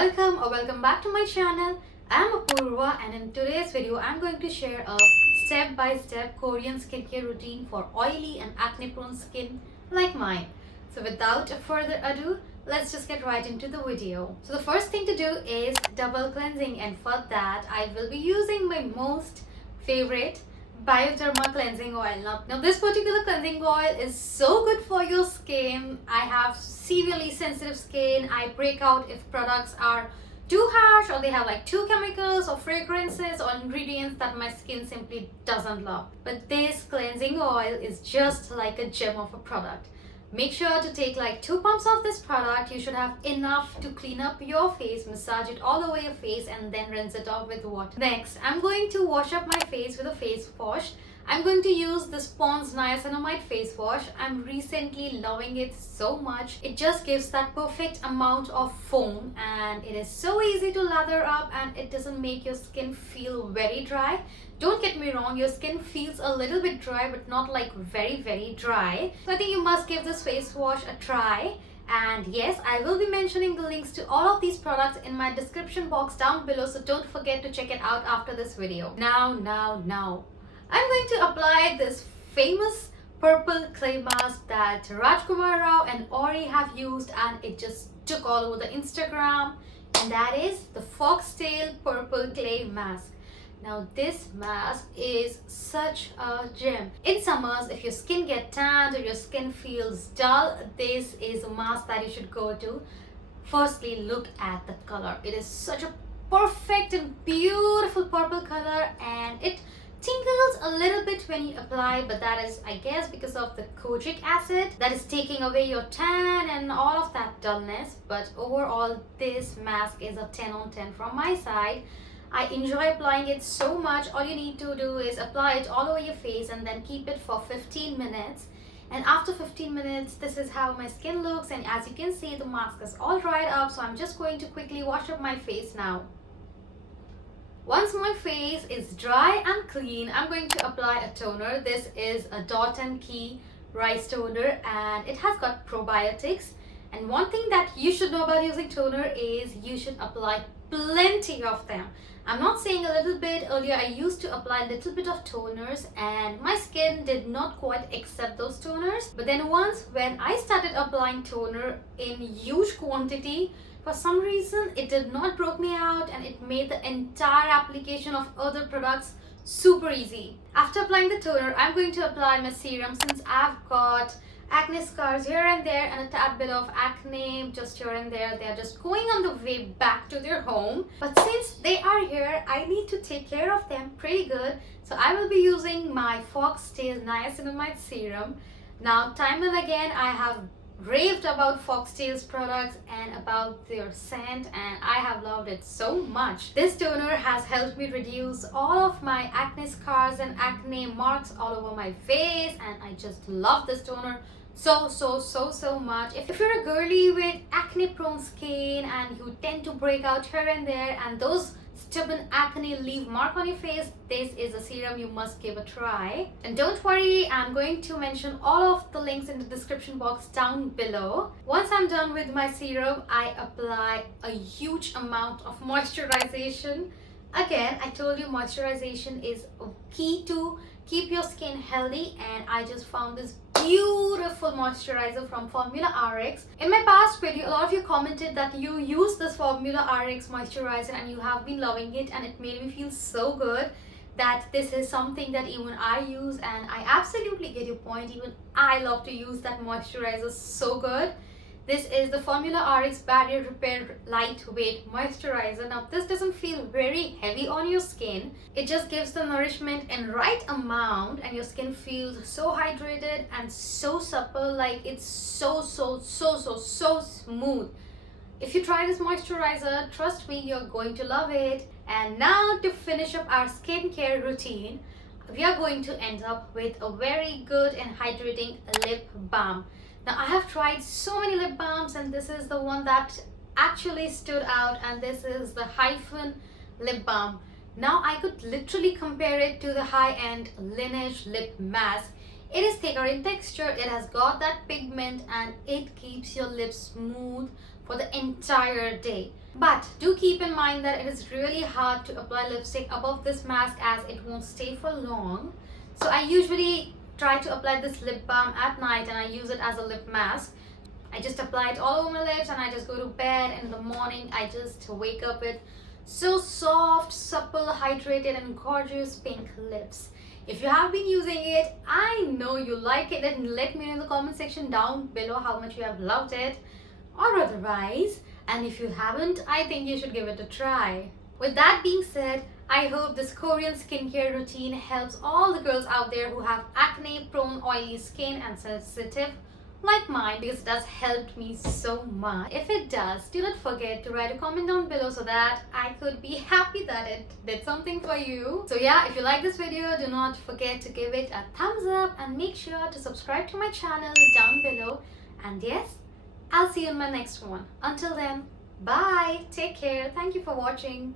Welcome or welcome back to my channel. I am Apurva and in today's video I am going to share a step-by-step Korean skincare routine for oily and acne-prone skin like mine. So without further ado, let's just get right into the video. So the first thing to do is double cleansing, and for that I will be using my most favorite Atoderm cleansing oil. Now this particular cleansing oil is so good for your skin. I have severely sensitive skin. I break out if products are too harsh or they have like too chemicals or fragrances or ingredients that my skin simply doesn't love. But this cleansing oil is just like a gem of a product. Make sure to take like 2 pumps of this product. You should have enough to clean up your face, massage it all over your face and then rinse it off with water. Next, I'm going to wash up my face with a face wash. I'm going to use this Pond's Niacinamide face wash. I'm recently loving it so much. It just gives that perfect amount of foam and it is so easy to lather up and it doesn't make your skin feel very dry. Don't get me wrong, your skin feels a little bit dry but not like very dry. So I think you must give this face wash a try. And yes, I will be mentioning the links to all of these products in my description box down below, so don't forget to check it out after this video. Now. I'm going to apply this famous purple clay mask that Rajkumar Rao and Ori have used and it just took all over the Instagram, and that is the Foxtale purple clay mask. Now this mask is such a gem. In summers, if your skin gets tanned or your skin feels dull, this is a mask that you should go to. Firstly, look at the color. It is such a perfect and beautiful purple color and it tingles a little bit when you apply, but that is, I guess, because of the kojic acid that is taking away your tan and all of that dullness. But overall, this mask is a 10 on 10 from my side. I enjoy applying it so much. All you need to do is apply it all over your face and then keep it for 15 minutes. And after 15 minutes, this is how my skin looks, and as you can see, the mask is all dried up, so I'm just going to quickly wash up my face now. Once my face is dry and clean, I'm going to apply a toner. This is a Dot & Key rice toner and it has got probiotics. And one thing that you should know about using toner is you should apply plenty of them. I'm not saying a little bit. Earlier I used to apply a little bit of toners and my skin did not quite accept those toners. But then once when I started applying toner in huge quantity, for some reason it did not broke me out and it made the entire application of other products super easy. After applying the toner, I'm going to apply my serum since I've got acne scars here and there and a tad bit of acne just here and there. They're just going on the way back to their home, but since they are here, I need to take care of them pretty good. So I will be using my Foxtale Niacinamide serum. Now time and again I have raved about Foxtale's products and about their scent, and I have loved it so much. This toner has helped me reduce all of my acne scars and acne marks all over my face, and I just love this toner so much. If you're a girly with acne prone skin and you tend to break out here and there and those stubborn acne leave mark on your face, this is a serum you must give a try. And don't worry, I'm going to mention all of the links in the description box down below. Once I'm done with my serum, I apply a huge amount of moisturization. Again, I told you moisturization is a key to keep your skin healthy, and I just found this beautiful moisturizer from Formularx. In my past video, a lot of you commented that you use this Formularx moisturizer and you have been loving it, and it made me feel so good that this is something that even I use, and I absolutely get your point. Even I love to use that moisturizer so good. This is the Formularx Barrier Repair Lightweight Moisturizer. Now this doesn't feel very heavy on your skin. It just gives the nourishment in right amount and your skin feels so hydrated and so supple, like it's so smooth. If you try this moisturizer, trust me, you're going to love it. And now to finish up our skincare routine, we are going to end up with a very good and hydrating lip balm. Now I have tried so many lip balms and this is the one that actually stood out, and this is the Hyphen lip balm. Now I could literally compare it to the high-end Laneige lip mask. It is thicker in texture, it has got that pigment and it keeps your lips smooth for the entire day. But do keep in mind that it is really hard to apply lipstick above this mask as it won't stay for long. So I usually try to apply this lip balm at night and I use it as a lip mask. I just apply it all over my lips and I just go to bed, and in the morning I just wake up with so soft, supple, hydrated and gorgeous pink lips. If you have been using it, I know you like it, and let me know in the comment section down below how much you have loved it or otherwise. And if you haven't, I think you should give it a try. With that being said, I hope this Korean skincare routine helps all the girls out there who have acne prone, oily skin and sensitive like mine, because it does help me so much. If it does, do not forget to write a comment down below so that I could be happy that it did something for you. So yeah, if you like this video, do not forget to give it a thumbs up and make sure to subscribe to my channel down below. And yes, I'll see you in my next one. Until then, bye, take care, thank you for watching.